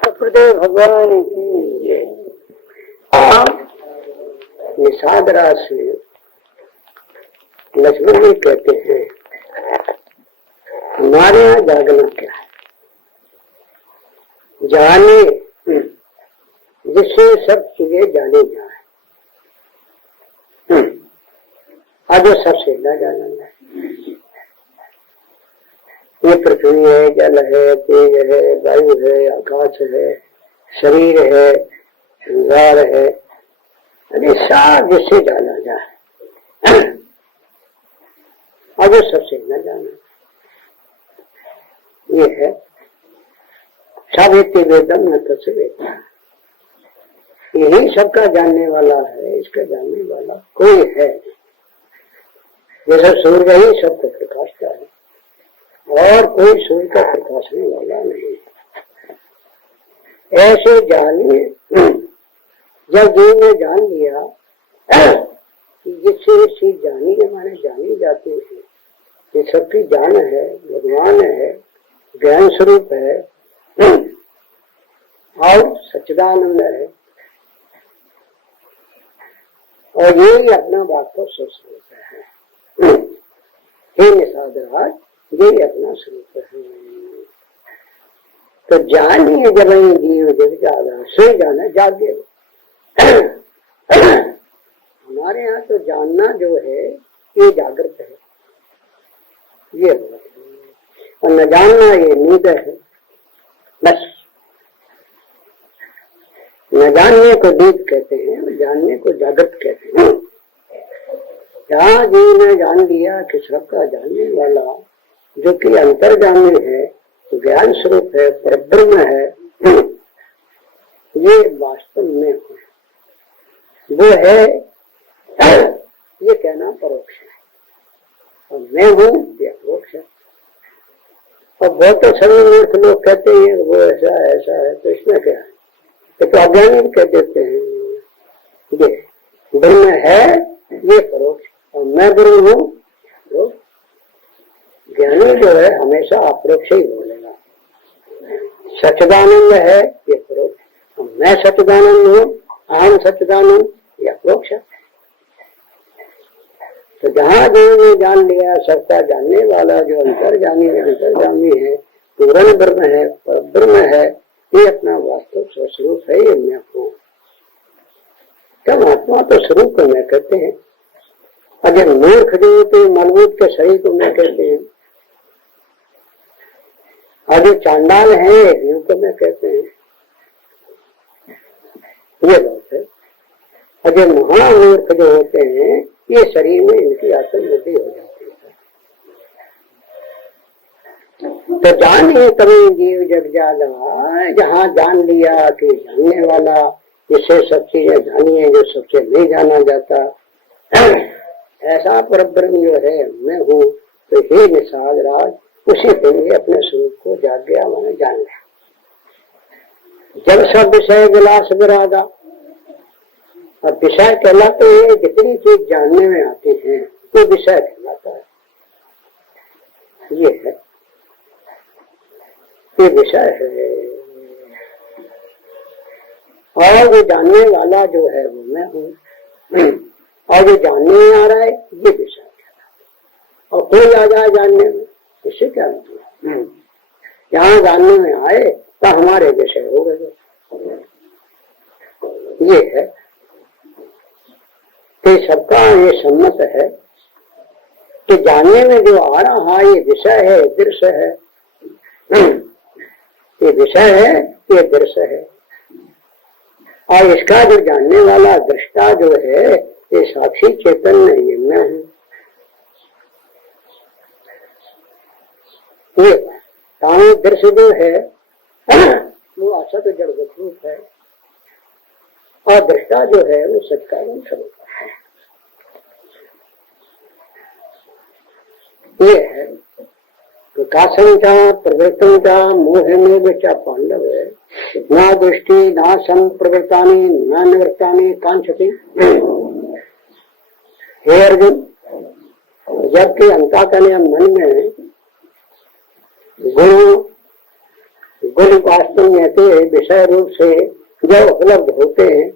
सतगुरुदेव भगवान की जय। निषाद राज से लक्ष्मण जी कहते हैं, हमारे यहाँ जागना क्या है? जाने जिससे सब चीजें जानी जाए। आज वो सबसे न जाना है। ये पृथ्वी है, जल है, तेज है, वायु है, आकाश है, शरीर है, संसार है, अरे सब जिससे जाना जाए। आज वो सबसे न जाना ये है। सावित्री वेदम न तस्वेद, यही सबका जानने वाला है। इसका जानने वाला कोई है जैसा सूर्य ही सबको प्रकाशता है और कोई सूर्य का प्रकाशने वाला नहीं। ऐसे जानिए, जब जीव ने जान लिया जिससे चीज जानी है माने जानी जाती है, ये सबकी जान है, भगवान है, ज्ञान स्वरूप है और सच्चिदानंद है, और यही अपना वास्तव स्वरूप है। हे निषाद राज, यही अपना स्वरूप है। तो जानिए जब जीव जब जागा सही जाना जागे। हमारे यहाँ तो जानना जो है ये जागृत है, ये और न जानना ये नींद है। बस न जानने को नींद कहते हैं, जानने को जागृत कहते हैं। जहाँ जीव ने जान लिया कि सबका जानने वाला जो कि अंतर्जामी है, ज्ञान स्वरूप है, परब्रह्म है, ये वास्तव में वो है, ये कहना परोक्ष है। और मैं हूँ ये अपरोक्ष है। और बहुत सभी मूर्ख लोग कहते हैं वो ऐसा ऐसा है, तो इसमें क्या है? तो अज्ञानी कह देते हैं ये ब्रह्म है, ये परोक्ष, और मैं ब्रह्म हूँ। ज्ञानी जो है हमेशा अपरोक्ष ही बोलेगा। सच्चिदानंद है ये परोक्ष, और मैं सच्चिदानंद हूँ, अहम सच्चिदानंद, ये अपरोक्ष है। तो जहाँ जीव ने जान लिया सबका जानने वाला जो अंतर्जामी है, पूर्ण ब्रह्म है, परब्रह्म है, ये अपना वास्तव स्वरूप है, ये मैं हूँ। तब आत्मा तो स्वरूप को मैं कहते हैं। अगर मूर्ख जो होते मलबूत के शरीर को मैं कहते हैं, और जो चांडाल है इनको मैं कहते हैं। ये बात है। और जो महामूर्ख जो होते हैं ये शरीर में इनकी आत्मबुद्धि हो जाती है। तो जानिए कभी जीव जग जागा, जहाँ जान लिया कि जानने वाला जिससे सब चीजें जानिए जो सबसे नहीं जाना जाता, ऐसा परब्रह्म जो है मैं हूँ। तो हे निषाद राज, उसी के लिए अपने स्वरूप को जाग गया, मैंने जान लिया। जब सब विषय विलास विरागा, अब विषय कहलाते हैं जितनी चीज जानने में आती है वो विषय कहलाता है। ये है, ये विषय है। और जो जानने वाला जो है वो मैं हूँ, और जो जानने में आ रहा है ये विषय कहलाता है। और कोई आ जाए जानने में, इससे क्या मतलब? यहाँ जानने में आए तो हमारे विषय हो गए। ये है कि सबका ये सम्मत है कि जानने में जो आ रहा है ये विषय है, दृश्य है। ये विषय है, ये दृश्य है। और इसका जो जानने वाला दृष्टा जो है ये साक्षी चैतन्य, ये मैं हूँ। ये कामी दृश्य जो है वो असत जड़ रूप है, और दृष्टा जो है वो सत्कारण स्वरूप है। ये है प्रकाशन का प्रवृत्तन का मोह में बचा पांडव है, ना दृष्टि ना संप्रवृत्तानि ना निवृत्तानि कांक्षति। हे अर्जुन, जबकि अंतःकरण मन में गुण गुण वास्तव में विषय रूप से जो उपलब्ध होते हैं,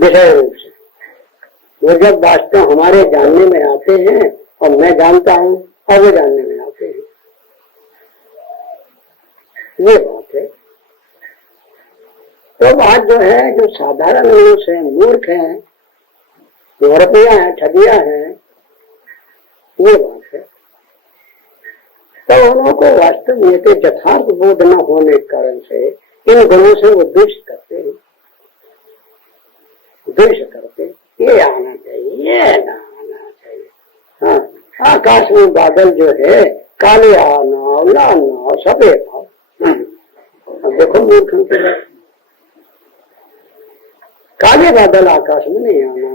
विषय रूप से वो जब वास्तव हमारे जानने में आते हैं और मैं जानता हूँ और वो जानने में आते हैं, ये बात है। तो बात जो है, जो साधारण लोग हैं, मूर्ख हैं, रुपया है, ठगिया है, ये बात है। तो उनको वास्तव में यथार्थ बोध न होने के कारण से इन गुणों से वो द्वेष करते हैं, द्वेष करते हैं। ये आना चाहिए, ये ना आना चाहिए। हाँ, आकाश में बादल जो है काले आना, लाल ना, सफेद आओ। अब देखो मूर्ख के बात, काले बादल आकाश में नहीं आना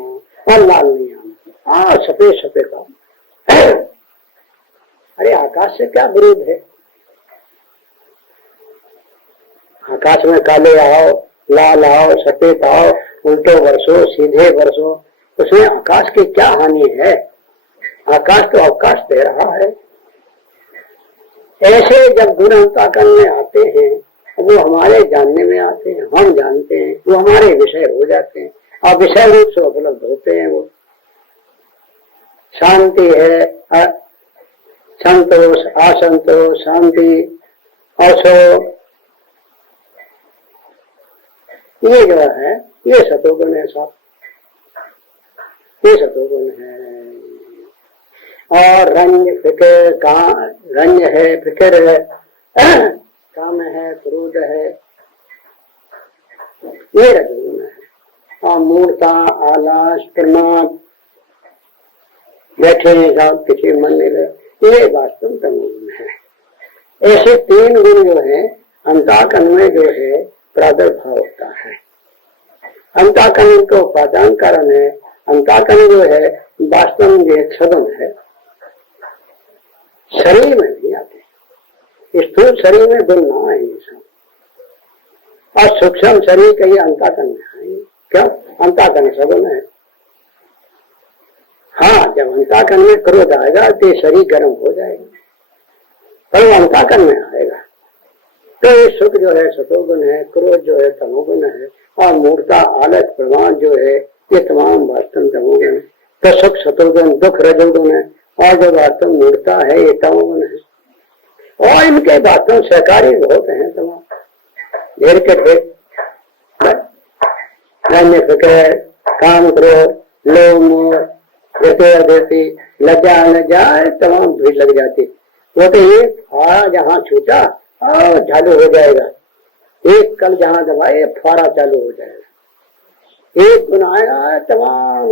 और लाल नहीं आना, सफेद सफेद आओ। अरे आकाश से क्या विरोध है? आकाश में काले आओ, लाल आओ, सफेद आओ, उल्टे वर्षो, सीधे वर्षो, उसमें आकाश की क्या हानि है? आकाश तो अवकाश दे रहा है। ऐसे जब गुण अंतःकरण में आते हैं, वो हमारे जानने में आते हैं, हम जानते हैं, वो हमारे विषय हो जाते हैं और विषय रूप से उपलब्ध होते हैं। वो शांति है, संतोष, असंतोष, शांति, असो, ये जो है ये सतोगुण है सब, ये सतोगुण है। और रंग फिक्र का रंग है, फिक्र है, काम है, क्रोध है, ये रजोगुण है। और मूर्ता, आलस, प्रमाद, बैठे सब किसी मन में, ये वास्तव तमोगुण है। ऐसे तीन गुण जो है अंतःकरण में जो है प्रादुर्भाव होता है। अंतःकरण का उपादान कारण है। अंतःकरण जो है वास्तव में एक सदन है, शरीर में नहीं आते। स्थूल शरीर में गुण ना आएंगे सब, और सूक्ष्म शरीर का ये अंतःकरण में आएंगे। क्या अंतःकरण सदन है? हाँ, जब अंतःकरण में क्रोध आएगा तो शरीर गर्म हो जाएगा, पर वो अंतःकरण में आएगा। तो ये सुख जो है सतोगुण है, क्रोध जो है तमोगुण है, और मूर्ता, आलस, प्रमाद जो है ये तमाम वास्तव तमोगुण है। तो सुख सतोगुण, दुख रजोगुण है, और जो वास्तव मूर्ता है ये तमोगुण है। और इनके वास्तव सहकारी बहुत हैं तमाम, ढेर के ढेर। फिक्र, काम, क्रोध, लोभ, मोह, देती, लज्जा लज्जा, तमाम भीड़ लग जाती। वो तो एक फाड़ा जहाँ छूटा और चालू हो जाएगा, एक कल जहाँ दबाए फाड़ा चालू हो जाएगा। एक गुण आएगा, तमाम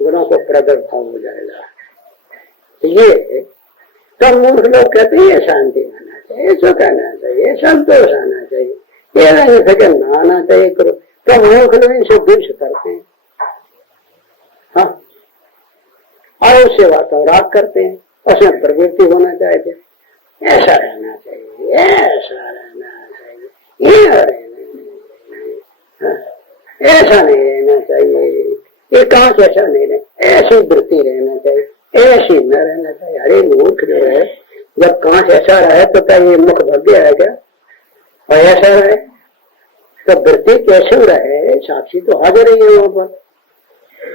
गुणों को प्रादुर्भाव हो जाएगा। ये तब मूर्ख लोग कहते हैं शांति आना चाहिए, सुख आना चाहिए, संतोष आना चाहिए, ये नहीं फिक्र ना आना चाहिए। करो तो मूर्ख लोग इनसे द्वेष करते हैं, हाँ, और उससे वातावरण करते हैं, उसमें प्रवृत्ति होना चाहिए। ऐसा रहना चाहिए, ऐसा रहना चाहिए, ये ऐसा नहीं रहना चाहिए, ये कहाँ से ऐसा नहीं रहना, ऐसी वृत्ति रहना चाहिए, ऐसी न रहना चाहिए। अरे मूर्ख जो है, जब कांच ऐसा रहे तो क्या ये मुख भग गया है क्या? और ऐसा रहे तो वृत्ति कैसे रहे? साक्षी तो हाजिर ही है वहां पर।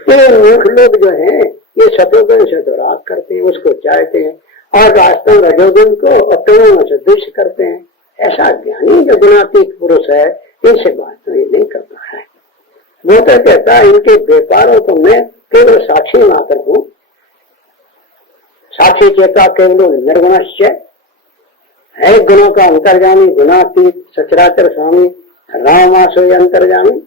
ये मूर्ख लोग जो है ये सतोगुण से तो राग करते हैं, उसको चाहते हैं, और वास्तव रजोगुण को अतोगुण से द्वेष करते हैं। ऐसा ज्ञानी जो गुणातीत पुरुष है इनसे बात तो ये नहीं करता है। वो तो कहता है इनके व्यापारों को मैं केवल साक्षी मात्र हूँ, साक्षी चेता केवल निर्गुणस्य है, गुणों का अंतर्जामी, गुणातीत सचराचर स्वामी रामासो अंतर्जामी।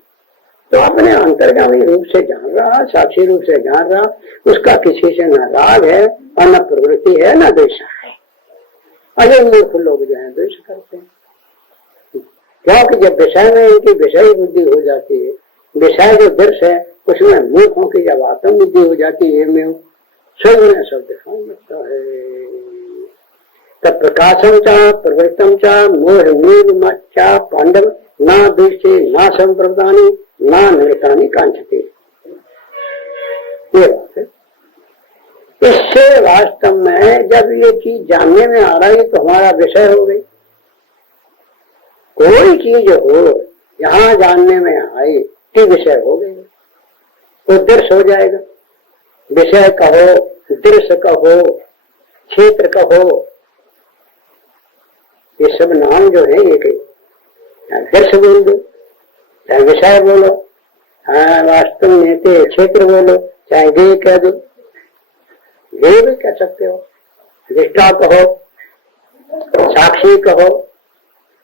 तो अपने अंतर्गामी रूप से जान रहा, साक्षी रूप से जान रहा, उसका किसी से न राग है और न प्रवृत्ति है न द्वेष है। अजय मूर्ख लोग जो है द्वेष करते हैं, क्योंकि जब विषय में इनकी विषय बुद्धि हो जाती है, विषय जो दृश्य है उसमें मूर्खों की जब आत्म बुद्धि हो जाती है में सब उन्हें सब दिखाई लगता है। तब प्रकाशम चा प्रवृत्तम चा मोह निर्मच्चा पांडव ना दृष्टि ना संप्रदानी ना नृतानी कांक्षते। ये बात है। इससे वास्तव में जब ये चीज जानने में आ रही तो हमारा विषय हो गई। कोई चीज हो यहाँ जानने में आई तो विषय हो गई, तो दृश्य हो जाएगा। विषय कहो, दृश्य कहो, क्षेत्र कहो, ये सब नाम जो है एक दृश्य बोल दो, चाहे विषय बोलो, हाँ वास्तव में तो क्षेत्र बोलो, चाहे गे कह दो, गे भी कह सकते हो, दृष्टा कहो, साक्षी कहो,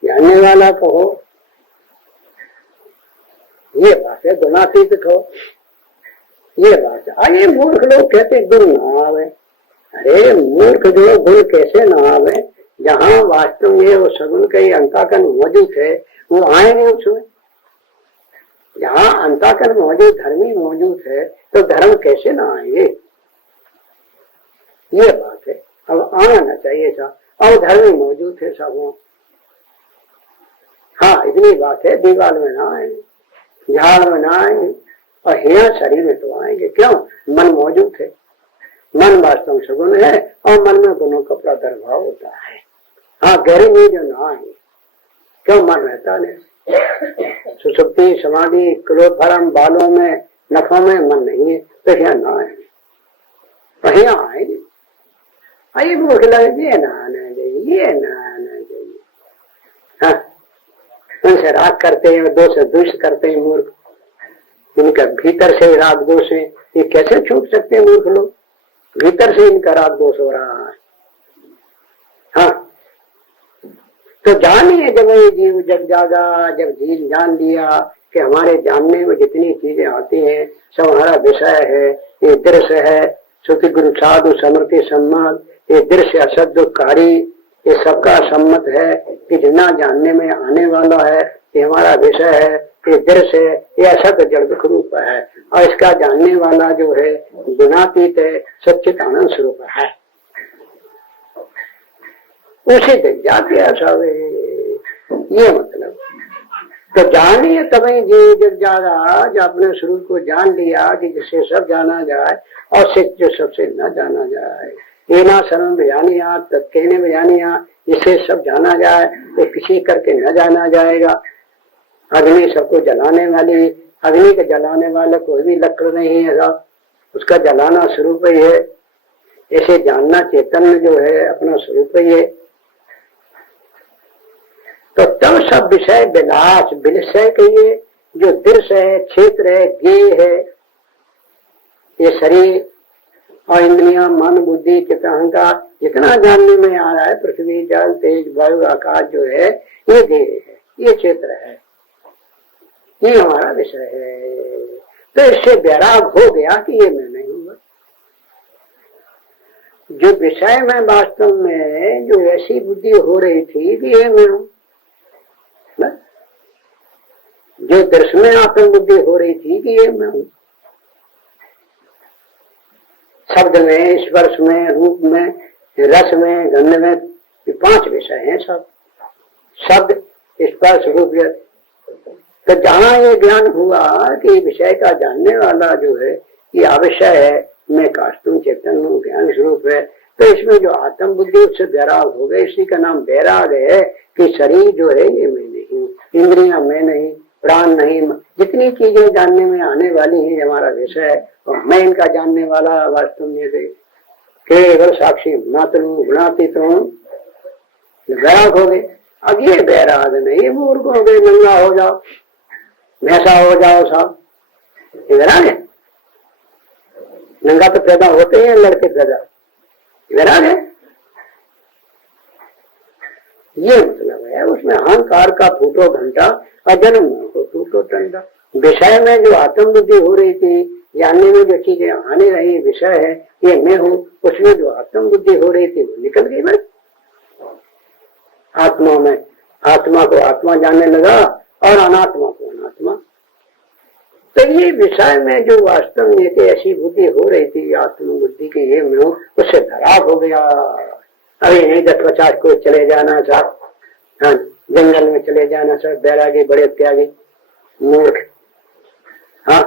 जानने वाला कहो, ये बात है। गुणातीत कहो, ये बात है। ये मूर्ख लोग कहते गुण ना आवे। अरे मूर्ख जो गुण कैसे ना आवे, जहाँ वास्तव में वो सगुण के अंताकरण मौजूद है वो आएंगे उसमें। जहाँ अंताकरण मौजूद, धर्मी मौजूद है, तो धर्म कैसे ना आएंगे, ये बात है। अब आना चाहिए था, अब धर्मी मौजूद है सब। हाँ इतनी बात है, दीवार में ना आएंगे, झाड़ में ना आएंगे, और यहाँ शरीर में तो आएंगे। क्यों? मन मौजूद है, मन वास्तव सगुण है और मन में गुणों का प्रादुर्भाव होता है। हाँ गहरी नींद जो ना आए, क्यों? मन रहता नहीं, सुसुप्ति समाधि क्रोध भरम बालों में नखों में मन नहीं है, तो यहाँ ना आएंगे, और यहाँ आएंगे। आइए भूख लगे, ये ना आना चाहिए, ये ना आना चाहिए। हाँ उनसे राग करते हैं, दो से दुष्ट करते हैं मूर्ख, इनका भीतर से राग दोष है, ये कैसे छूट सकते हैं मूर्ख लोग? भीतर से इनका राग दोष हो रहा है। हाँ तो जानिए जब ये जीव जग जागा, जब जीव जान लिया कि हमारे जानने में जितनी चीजें आती हैं सब हमारा विषय है, ये दृश्य है, श्रुति गुरु साधु समृति सम्मत, ये दृश्य असत दुखकारी, ये सबका सम्मत है कि जितना जानने में आने वाला है ये हमारा विषय है, ये दृश्य है, ये असत जड़ दुख रूप है, और इसका जानने वाला जो है गुणातीत है, सच्चित आनंद स्वरूप है। उसे दिन जाके आसावे, ये मतलब। तो जानिए तभी जीव जग जागा, जब अपने स्वरूप को जान लिया कि जिससे सब जाना जाए और सिख जो सबसे न जाना जाए। ये ना शरण बयानिया कहने बयानिया, जिसे सब जाना जाए तो किसी करके न जाना जाएगा। अग्नि सबको जलाने वाली, अग्नि के जलाने वाला कोई भी लक्ष्य नहीं है, उसका जलाना स्वरूप ही है। ऐसे जानना चैतन्य जो है अपना स्वरूप ही है। तो तब सब विषय विलास विषय कहिए, जो दृश्य है, क्षेत्र है, ज्ञेय है, ये शरीर और इंद्रियां, मन, बुद्धि, चित्त, अहंकार, जितना जानने में आ रहा है, पृथ्वी, जल, तेज, वायु, आकाश जो है, ये देह है, ये क्षेत्र है, ये हमारा विषय है। तो इससे वैराग हो गया कि ये मैं नहीं हूँ। जो विषय में वास्तव में जो ऐसी बुद्धि हो रही थी कि ये मैं हूँ, जो दृश्य में आत्म बुद्धि हो रही थी कि ये मैं हूँ, शब्द में, स्पर्श में, रूप में, रस में, गंध में, ये 5 विषय हैं सब। शब्द, स्पर्श, रूप। तो जहाँ ये ज्ञान हुआ कि विषय का जानने वाला जो है ये अविषय है, मैं काष्टुम चेतन हूँ, ज्ञान स्वरूप है, तो इसमें जो आत्म बुद्धि उससे वैराग हो गए। इसी का नाम वैराग है कि शरीर जो है ये मैं नहीं, इंद्रियां मैं नहीं, प्राण नहीं, जितनी चीजें जानने में आने वाली हैं हमारा विषय है, और मैं इनका जानने वाला वास्तव में केवल साक्षी मात्र हूँ, गुणातीत हूँ। वैराग हो गए। अब ये वैराग नहीं, मूर्ख हो गए, नंगा हो जाओ, भैंसा हो जाओ साहब, ये वैराग है? नंगा तो पैदा होते हैं लड़के पैदा, वैराग है? ये मतलब है उसमें अहंकार का फूटो घंटा और जन्म को टूटो टंडा। विषय में जो आत्म बुद्धि हो रही थी, जानने में जो चीजें आने रही, विषय है ये मैं हूँ, उसमें जो आत्म बुद्धि हो रही थी वो निकल गई। बस आत्मा में, आत्मा को आत्मा जानने लगा और अनात्मा को अनात्मा। तो ये विषय में जो वास्तव में ऐसी बुद्धि हो रही थी आत्म बुद्धि की ये मैं हूँ, उससे खराब हो गया। अभी नहीं 10-50 को चले जाना साहब, हाँ जंगल में चले जाना साहब, बैरागी बड़े त्यागी मूर्ख। हाँ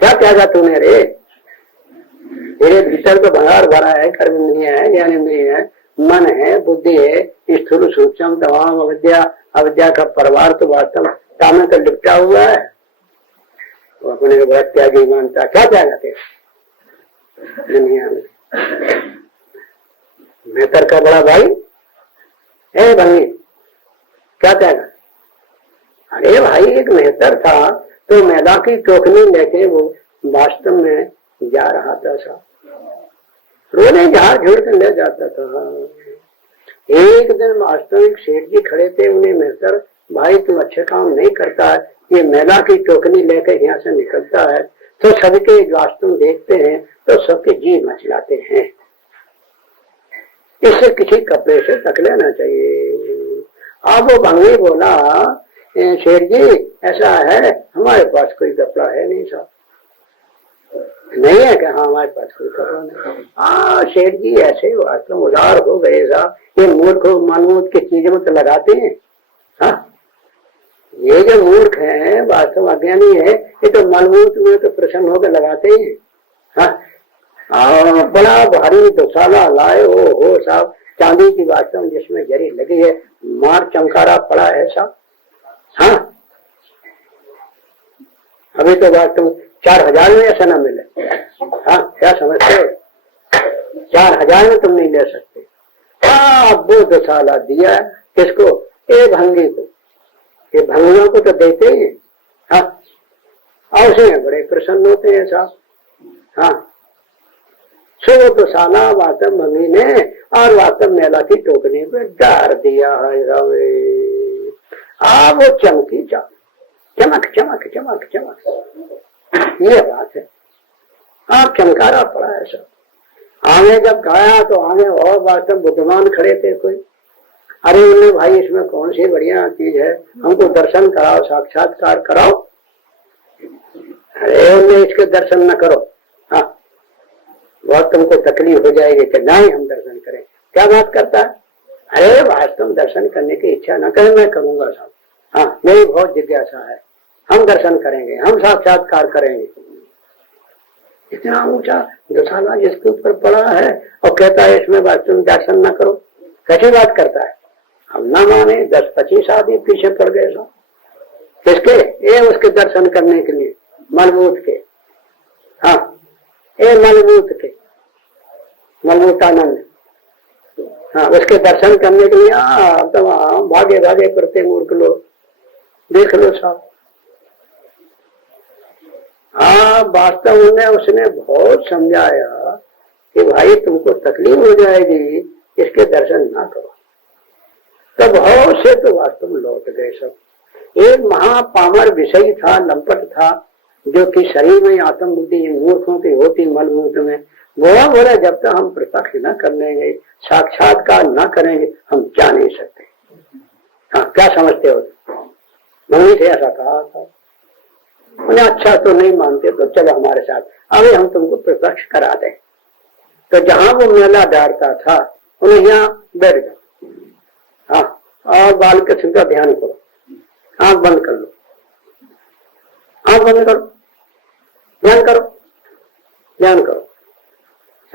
क्या त्यागा तूने रे? तेरे भीतर भीतर तो भंगार भरा है, कर्म इंद्रिय है, ज्ञान इंद्रिय है, मन है, बुद्धि है, स्थूल सूक्ष्म तमाम अविद्या, अविद्या का परिवार तो वास्तव तामे तो लिपटा हुआ है। वो अपने बड़ा त्यागी मानता, क्या त्याग आते दुनिया में। मेहतर का बड़ा भाई है भंगी, क्या त्याग? अरे भाई एक मेहतर था तो मैदा की टोकनी लेके वो वास्तव में जा रहा था साहब, रोने झाड़ झूड़ के ले जाता था। एक दिन वास्तविक सेठ जी खड़े थे, उन्हें मेहतर भाई तुम अच्छे काम नहीं करता है, ये मैदा की टोकनी लेकर यहाँ से निकलता है तो सबके वास्तव देखते हैं तो सबके जी मचलाते हैं, इससे किसी कपड़े से तक लेना चाहिए। अब वो भंगी बोला शेर जी ऐसा है, हमारे पास कोई कपड़ा है नहीं साहब। नहीं है क्या? हाँ हमारे पास कोई कपड़ा नहीं। हाँ शेर जी ऐसे वास्तव उदार हो गए साहब, ये मूर्ख मनमूर्ख की चीजों में तो लगाते हैं। हाँ ये जो मूर्ख है वास्तव अज्ञानी है, ये तो मनमूर्ख में तो प्रसन्न होकर लगाते हैं। हाँ बड़ा भारी दुशाला लाए हो साहब, चांदी की वास्तव जिसमें जरी लगी है, मार चमकारा पड़ा है साहब। हाँ अभी तो वास्तव 4000 में ऐसा ना मिले। हाँ क्या समझते हो? 4000 में तुम नहीं ले सकते। हाँ वो दुशाला दिया किसको? ए भंगी को। ये भंगियों को तो देते ही। हाँ और उसे बड़े प्रसन्न होते हैं साहब। हाँ सो दुशाला वास्तव भंगी ने और वास्तव मेला की टोकरी पे डाल दिया है। वो चमकी चमक चमक चमक चमक, ये बात है। आप चमकारा पड़ा है सब। आगे जब गाया तो आगे और वास्तव बुद्धिमान खड़े थे कोई, अरे उन्हें भाई इसमें कौन सी बढ़िया चीज है, हमको दर्शन कराओ, साक्षात्कार कराओ। अरे उन्हें इसके दर्शन न करो, हाँ बहुत तुमको तकलीफ हो जाएगी कि नहीं हम दर्शन करें। क्या बात करता है? अरे वास्तव दर्शन करने की इच्छा न करे, मैं करूंगा साहब। हाँ मेरी बहुत जिज्ञासा है, हम दर्शन करेंगे, हम साक्षात्कार करेंगे। इतना ऊंचा दुशाला जिसके ऊपर पड़ा है और कहता है इसमें वास्तव दर्शन न करो, कैसी बात करता है? हम ना माने 10-25 आदमी पीछे पड़ गए साहब। किसके? ये उसके दर्शन करने के लिए, मलबूत के। हाँ ये मलबूत के, मलबूतानंद। हाँ उसके दर्शन करने के लिए तो भागे भागे करते मूर्ख लोग, देख लो साहब। हाँ वास्तव में उसने बहुत समझाया कि भाई तुमको तकलीफ हो जाएगी, इसके दर्शन ना करो। तब बहुत से तो वास्तव में लौट गए सब। एक महापामर विषय था, लंपट था, जो कि शरीर में आत्म बुद्धि मूर्खों की होती मलमूत में, वो बोला जब तक हम प्रत्यक्ष न कर लेंगे, साक्षात्कार न करेंगे, हम जा नहीं सकते। हाँ क्या समझते हो? मम्मी से ऐसा कहा था। उन्हें अच्छा तो नहीं मानते तो चलो हमारे साथ, अभी हम तुमको प्रत्यक्ष करा दें। तो जहां वो मेला डालता था उन्हें यहाँ बैठ गया। हाँ और बाल कृष्ण का ध्यान करो, आंख बंद कर लो, आंख बंद करो, ध्यान करो, ध्यान करो,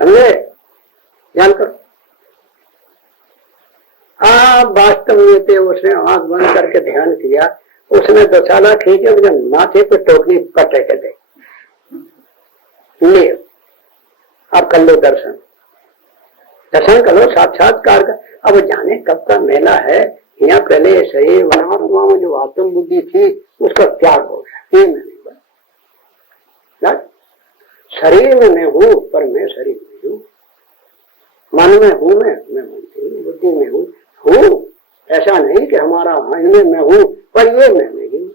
समझे? ध्यान करो। वास्तव में थे, उसने आंख बंद करके ध्यान किया, उसने दुशाला खींचे, मुझे माथे पे टोकरी पटे के दे, ले अब कर लो दर्शन, दर्शन करो, साक्षात्कार कर। अब जाने कब का मेला है, यहाँ पहले शरीर वनात्मा में जो आत्म बुद्धि थी उसका त्याग हो गया। ये नहीं बना, शरीर में मैं हूँ पर मैं शरीर में हूँ, मन में हूँ मैं मन में, बुद्धि में हूँ। ऐसा नहीं कि हमारा इनमें मैं हूँ पर ये मैं नहीं,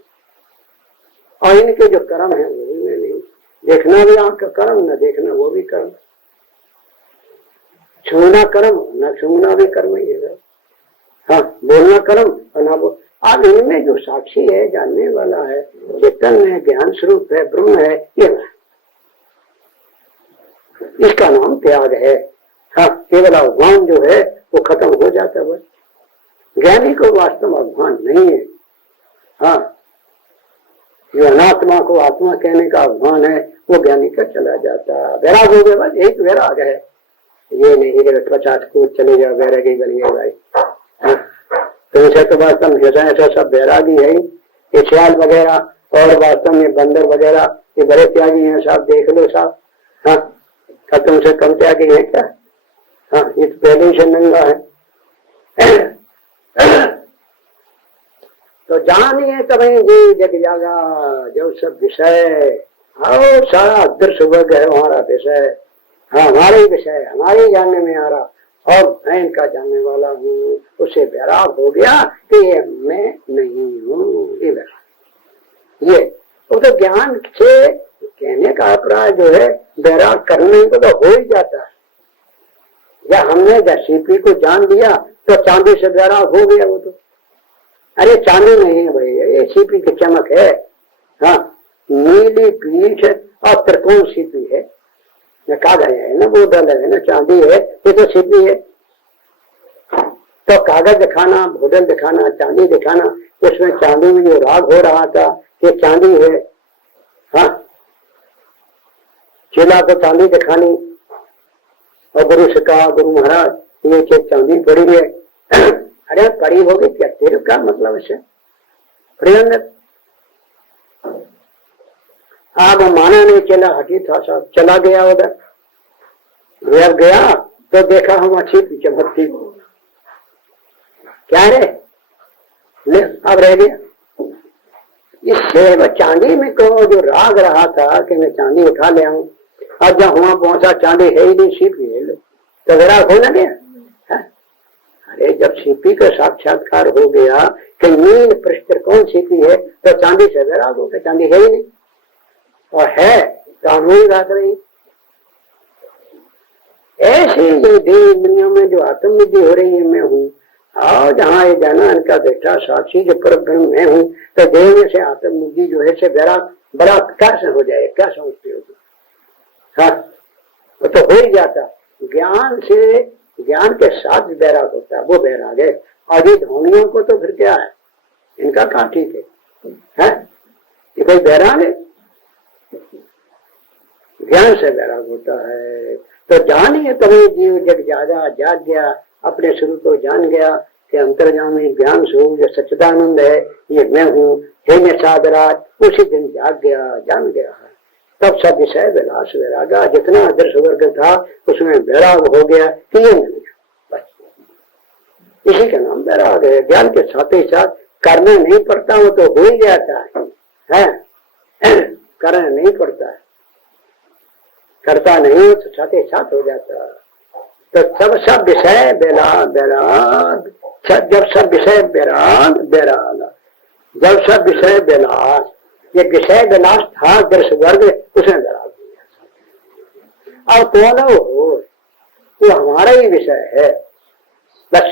और इनके जो कर्म है वो भी मैं नहीं। देखना भी आंख का कर्म, न देखना वो भी कर्म, छूना कर्म न छूना भी कर्म ही है। हाँ बोलना कर्म और ना बोल। अब इनमें जो साक्षी है, जानने वाला है, चेतन है, ज्ञान स्वरूप है, ब्रह्म है, ये इसका नाम त्याग है। हाँ केवल अभिमान जो है वो खत्म हो जाता है। ज्ञानी को वास्तव अभिमान नहीं है। हाँ जो अनात्मा को आत्मा कहने का अभिमान है वो ज्ञानी का चला जाता। वैराग हो गया, बस एक वैराग है। ये नहीं कि 50 कूद चले जाओ वैरागी बन गए भाई। तुमसे तो वास्तव में ऐसा सब वैरागी है। ये ख्याल वगैरह और वास्तव में बंदर वगैरह ये बड़े त्यागी हैं साहब, देख लो साहब। हाँ, क्या तुमसे कम त्यागी है क्या? हाँ, ये तो पहले ही से नंगा है। तो जानिए तभी जी जग जागा जो सब विषय, आओ सारा दृश्य वर्ग है हमारा विषय। हाँ, हमारे ही विषय, हमारे ही जानने में आ रहा, और मैं इनका जानने वाला हूँ। उसे वैराग हो गया कि ये मैं नहीं हूँ, ये वैराग। ये वो तो ज्ञान से कहने का अभिप्राय जो है, वैराग करने को तो हो ही जाता है। या हमने जब सीपी को जान लिया तो चांदी से वैराग हो गया वो तो। अरे चांदी नहीं है भाई, ये सीपी की चमक है। हाँ, नीली पीठ और त्रिकोण सीपी है, कहा गया है ना, वो डल है ना, चांदी है, ये तो सीपी है। तो कागज दिखाना, भोडल दिखाना, चांदी दिखाना, उसमें चांदी में जो राग हो रहा था ये चांदी है। हाँ, चेला को चांदी दिखानी और गुरु से कहा, गुरु महाराज ये चीज चांदी पड़ी है। अरे पड़ी होगी क्या, तेरे का मतलब इसे प्रियंगत। आप माना नहीं, चला हटी था साहब, चला गया उधर। जब गया तो देखा हम अच्छी चमकती, क्या रे ले अब रह गया। इससे वो चांदी में को जो राग रहा था कि मैं चांदी उठा ले आऊं, अब जब वहां पहुंचा चांदी है ही नहीं, सीपी है, तो विराग हो ना गया। अरे जब सीपी का साक्षात्कार हो गया कि नील पृष्ठ कौन सीपी है, तो चांदी से विराग हो गया, चांदी है ही नहीं और है तो अनुभवी बात रही। ऐसे ये देह दुनिया में जो आत्मनिधि हो रही है मैं हूँ, और जहाँ ये जाना इनका बेटा साक्षी जो पर ब्रह्म मैं हूँ, तो देह में से आत्मनिधि जो है से विराग बड़ा कैसे हो जाए, क्या समझते हो? हाँ, वो तो हो ही जाता। ज्ञान से, ज्ञान के साथ वैराग होता है, वो वैराग है। और ये ढोंगियों को तो फिर क्या है, इनका कहाँ ठीक है? ये कोई वैराग है? ज्ञान से वैराग होता है। तो जानिए तभी जीव जग जागा, जाग गया, अपने स्वरूप को जान गया कि अंतर्जामी ज्ञान स्वरूप जो सच्चिदानंद है ये मैं हूँ, हे मैं साधराज। उसी दिन जाग गया, जान गया है। तब सब विषय विलास वैरागा, जितना आदर्श वर्ग था उसमें वैराग हो गया कि ये नहीं, बस इसी का नाम वैराग है। ज्ञान के साथ ही साथ करना नहीं पड़ता, वो तो हो ही जाता है? करना नहीं पड़ता है, करता नहीं हो तो साथ ही साथ हो जाता। तो सब विषय वैराग, जब सब विषय वैराग वैराग, जब सब विषय विलास, ये विषय विलास था दर्श वर्ग, उसमें वैराग हो गया। अब कौन हो, वो हमारा ही विषय है बस।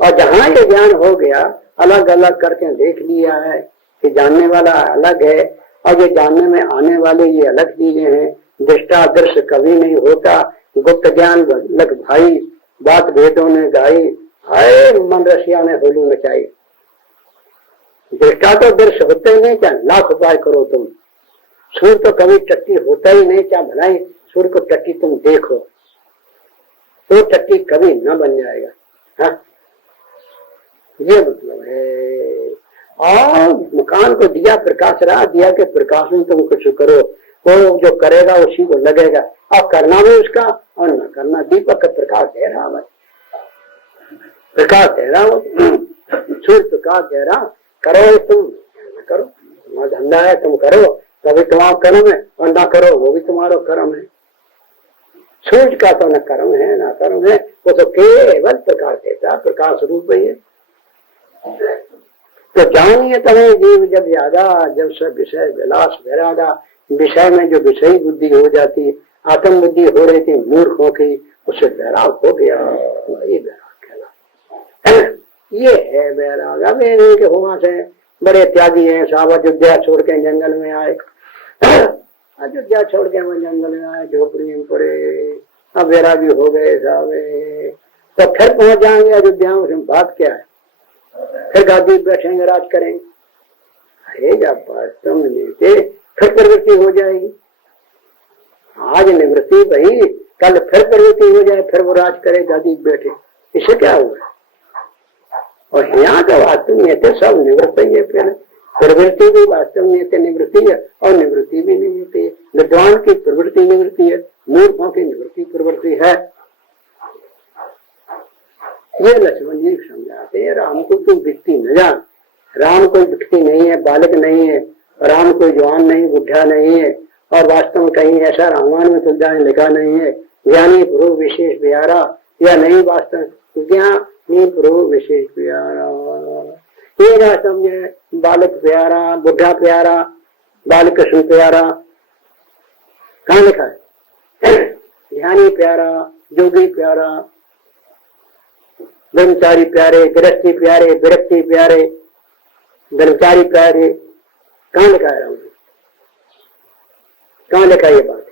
और जहां ये ज्ञान हो गया, अलग अलग करके देख लिया है कि जानने वाला अलग है और ये जानने में आने वाले ये अलग चीजें हैं। दृष्टा दृश्य कभी नहीं होता, गुप्त ज्ञान लग भाई, बात भेदों ने गाई, हाय मन रसिया ने होली मचाई। दृष्टा तो दृश्य होते ही नहीं, चाहे लाख उपाय करो तुम। सूर्य तो कभी टट्टी होता ही नहीं, चाहे भलाई सूर्य को टट्टी तुम देखो तो टट्टी कभी न बन जाएगा। हाँ, ये मतलब है। और मकान को दिया प्रकाश रहा, दिया के प्रकाश में तुम कुछ करो, वो जो करेगा उसी को लगेगा। और करना भी उसका और न करना, दीपक का प्रकाश दे रहा है, प्रकाश दे रहा हो, सूर्य प्रकाश दे रहा, करो तुम करो, तुम्हारा धंधा है तुम करो, तभी तुम्हारा कर्म है, और ना करो वो भी तुम्हारा कर्म है। सूर्य का तो न कर्म है ना कर्म है, वो तो केवल प्रकाश देता, प्रकाश रूप ही है। तो जानिए तभी जीव जब यादा, जब सब विषय विलास वैरागा, विषय में जो विषयी बुद्धि हो जाती, आत्म बुद्धि हो रही थी मूर्खों की, उससे वैराग हो गया, वही वैराग कहला। ये है वैराग। अब ये नहीं कि वहां से बड़े त्यागी हैं साहब, अयोध्या छोड़ के जंगल में आए, अयोध्या छोड़ के मैं जंगल में आए, झोपड़ी में पड़े, अब वैरागी हो गए साहब। तो फिर पहुंच जाएंगे अयोध्या में, बात क्या है? फिर गादी बैठेंगे, राज करेंगे। अरे जब वास्तव में लेते फिर प्रवृत्ति हो जाएगी। आज निवृत्ति भाई, कल फिर प्रवृत्ति हो जाए, फिर वो राज करे दादी बैठे, इससे क्या होगा। और यहाँ का वास्तव नियत सब निवृत्त ही है। प्रवृत्ति भी वास्तव नियत निवृत्ति है और निवृत्ति भी निवृत्ति है। विद्वान की प्रवृत्ति निवृत्ति है, मूर्खों की निवृत्ति प्रवृत्ति है। ये लक्ष्मण जी समझाते हैं, राम को तू व्यक्ति न जान। राम कोई व्यक्ति नहीं है, बालक नहीं है, राम कोई जवान नहीं, बुढ़ा नहीं है। और वास्तव में कहीं ऐसा रामायण में तुलजा ने लिखा नहीं है ज्ञानी प्रभु विशेष प्यारा, या नहीं वास्तव ज्ञानी प्रभु विशेष प्यारा। ये ना समझे बालक प्यारा, बुढ़ा प्यारा, बालक कृष्ण प्यारा, कहाँ लिखा है? ज्ञानी प्यारा, जोगी प्यारा, ब्रह्मचारी प्यारे, गृहस्थी प्यारे, विरक्ति प्यारे, ब्रह्मचारी प्यारे, कहाँ लिखा है? कहाँ लिखा ये बात?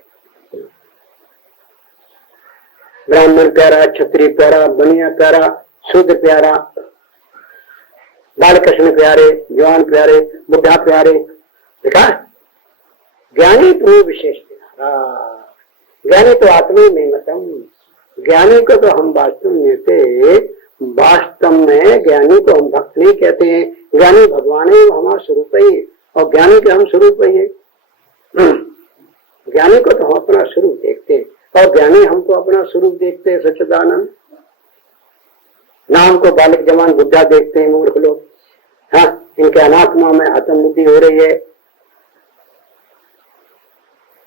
ब्राह्मण प्यारा, क्षत्रिय प्यारा, बनिया प्यारा, शूद्र प्यारा, बालकृष्ण प्यारे, जवान प्यारे, बुढ़ा प्यारे, लिखा। ज्ञानी तो विशेष प्यारा, ज्ञानी तो आत्मा में मतम। ज्ञानी को तो हम वास्तव में, वास्तव में ज्ञानी को हम भक्त नहीं कहते हैं। ज्ञानी भगवान है, वो हमारा स्वरूप ही है, और ज्ञानी के हम स्वरूप ही है। ज्ञानी को तो हम अपना स्वरूप देखते हैं, और ज्ञानी हमको अपना स्वरूप देखते हैं सच्चिदानंद। नाम को बालक जवान बुढ़ा देखते हैं मूर्ख लोग। हाँ, इनके अनात्मा में आत्मबुद्धि हो रही है।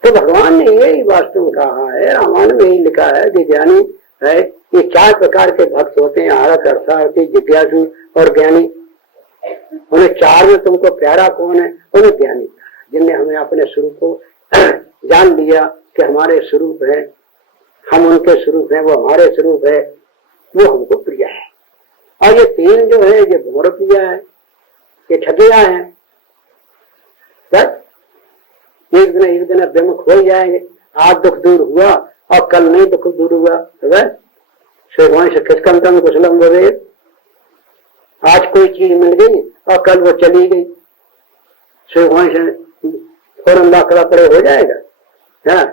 तो भगवान ने यही वास्तव कहा है, रामायण में ही लिखा है कि ज्ञानी है, ये 4 प्रकार के भक्त होते हैं, आरत, अर्थार्थी, जिज्ञासु और ज्ञानी। उन्हें 4 में तुमको प्यारा कौन है? उन्हें ज्ञानी, जिनने हमें अपने स्वरूप को जान लिया कि हमारे स्वरूप है, हम उनके स्वरूप हैं, वो हमारे स्वरूप है, वो हमको प्रिय है। और ये 3 जो है, ये घोर प्रिय है, ये ठगिया है। एक दिन विमुख हो जाएंगे। आज दुख दूर हुआ और कल नहीं दुख दूर हुआ, से खिसकंतम कुशलम बोले। आज कोई चीज मिल गई और कल वो चली गई, से फौरन लाकड़ा पड़े हो जाएगा। हाँ,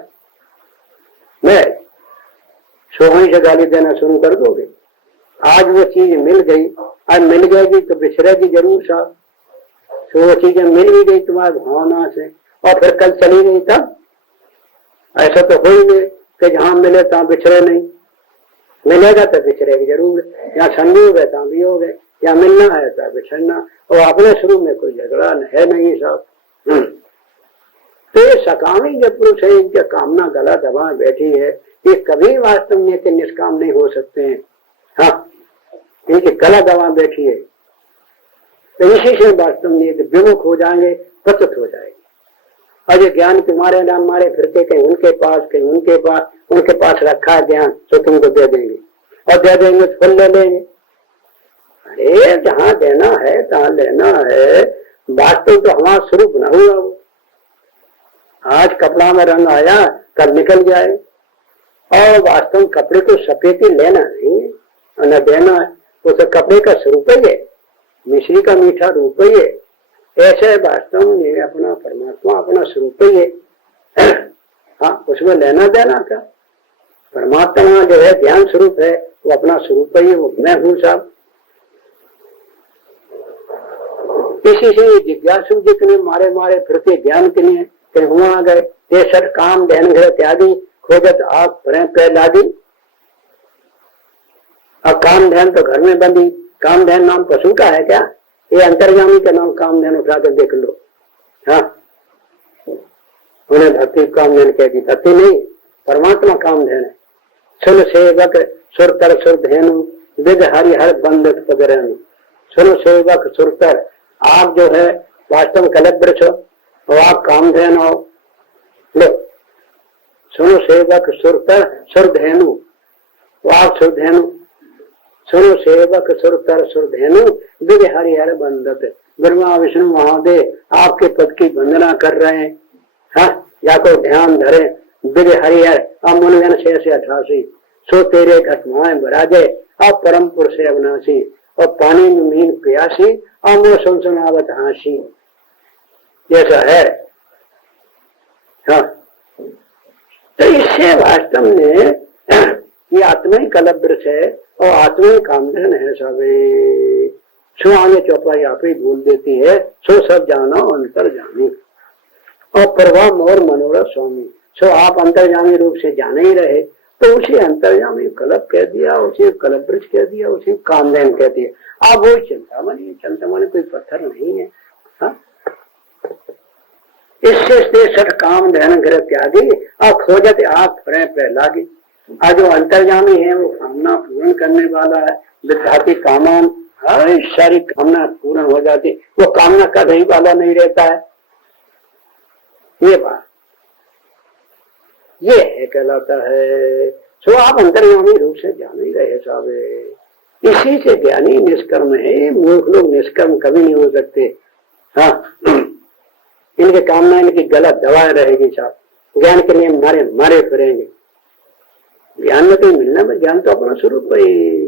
मैं सोहनी से गाली देना शुरू कर दोगे। आज वो चीज मिल गई, आज मिल जाएगी तो बिछड़ेगी जरूर साहब। तो वो चीजें मिल भी गई तुम्हारी भावना से और फिर कल चली गई, तब ऐसा तो हो ही नहीं कि जहां मिले तहां बिछड़े नहीं। मिलेगा तो बिछड़ेगी जरूर, या संयोग है तहां भी हो गए, या मिलना है तो बिछड़ना। और अपने शुरू में कोई झगड़ा है नहीं साहब। तो ये सकामी जो पुरुष है, इनके कामना गला दबा बैठी है, ये कभी वास्तव में के निष्काम नहीं हो सकते हैं। हाँ, इनकी गला दबा बैठी है, तो इसी से वास्तव में विमुख हो जाएंगे, पतित हो जाएंगे। और ये ज्ञान तुम्हारे नाम मारे फिरते, कहीं उनके पास, कहीं उनके पास, उनके पास रखा है ज्ञान, तो तुमको दे देंगे, और दे देंगे तो फल ले लेंगे। अरे जहाँ देना है तहाँ लेना है। वास्तव तो हमारा स्वरूप न हुआ वो। आज कपड़ा में रंग आया, कल निकल जाए। और वास्तव कपड़े को सफेद लेना नहीं है और न देना है, वो तो कपड़े का स्वरूप ही है, मिश्री का मीठा रूप ही है। ऐसे वास्तव में अपना परमात्मा अपना स्वरूप ही है। हाँ, उसमें लेना देना का। परमात्मा जो है ज्ञान स्वरूप है, वो अपना स्वरूप ही है, वो मैं हूँ साहब। इसी से जिज्ञासु जितने मारे मारे फिरते ज्ञान के लिए कहीं हुआ गए, ये सट काम ध्यान घर त्यागी खोजत आप पे लादी। अब काम ध्यान तो घर में बंदी। काम ध्यान नाम पशु का है क्या? ये अंतर्यामी का नाम काम ध्यान उठा कर देख लो। हाँ, उन्हें भक्ति काम ध्यान कह दी, भक्ति नहीं, परमात्मा काम ध्यान है। सुन सेवक सुरतर सुर धेनु विद हरिहर बंदत पगरनु। सुन सेवक सुरतर, आप जो है वास्तव कलवृक्ष और आप काम ध्यान हो। लो, सुनो सेवक सुरतर सुरधेनु, आप सुरधेनु। सुनो सेवक सुरतर सुरधेनु विद हरिहर बंदत। ब्रह्मा विष्णु महादेव आपके पद की वंदना कर रहे हैं। हाँ, या को ध्यान धरे। विद हरिहर अमुनगन से 88 सो तेरे घटनाएं बराजे अब परम पुरुष अविनाशी। और पानी में मीन प्यासी और वो सुनसुनावत हासी। ऐसा है। हाँ, तो इससे वास्तव में ये आत्मा ही कलप वृक्ष है और आत्मा ही कामधन है। सब सो आने चौपाई आप ही बोल देती है, सो सब जानो अंतर जानी और प्रभा मोर मनोरथ स्वामी। सो आप अंतर्जामी रूप से जाने ही रहे, तो उसे अंतर्जामी कलप कह दिया, उसे कलप वृक्ष कह दिया, उसे कामधन कह दिया। आप वो चिंतामणि कोई पत्थर नहीं है। हाँ? इससे सठ काम धन ग्रह त्यागी और खोजत आप पे लागी। आज जो अंतर्जामी है वो कामना पूर्ण करने वाला है। विद्यार्थी कामान हर सारी कामना पूर्ण हो जाती, वो कामना करने वाला नहीं रहता है। ये बात ये है कहलाता है। सो आप अंतर्यामी रूप से जान ही रहे साहब, इसी से ज्ञानी निष्कर्म है। मूर्ख लोग निष्कर्म कभी नहीं हो सकते। हाँ, इनके कामना इनकी गलत दवाएं रहेगी साहब, ज्ञान के लिए मारे मारे फिरेंगे। ज्ञान में कहीं मिलना में, ज्ञान तो अपना स्वरूप ही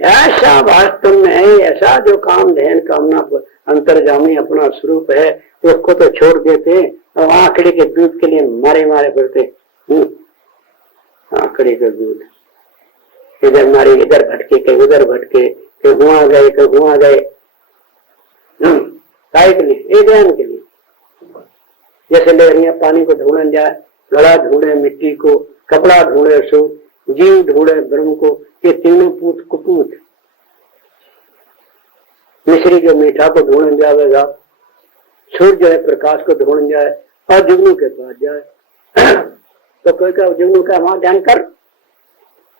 ऐसा वास्तव में है। ऐसा जो काम ध्यान कामना अंतर्जामी अपना स्वरूप है, उसको तो छोड़ देते और आंकड़े के दूध के लिए मारे मारे फिरते। आंकड़े के दूध इधर मारे, इधर भटके, कहीं उधर भटके, कहीं हुआ गए, कहीं हुआ गए। काय के लिए? ज्ञान के लिए। जैसे लहरियां पानी को ढूंढने जाए, घड़ा ढूंढे मिट्टी को, कपड़ा ढूंढे सो, जीव ढूंढे ब्रह्म को, ये तीनों पूत कुपूत। मिश्री जो मीठा को ढूंढने जाएगा, सूर्य जो है प्रकाश को ढूंढ जाए और जुगनू के पास जाए तो कोई का जुगनू का हमारा ध्यान कर।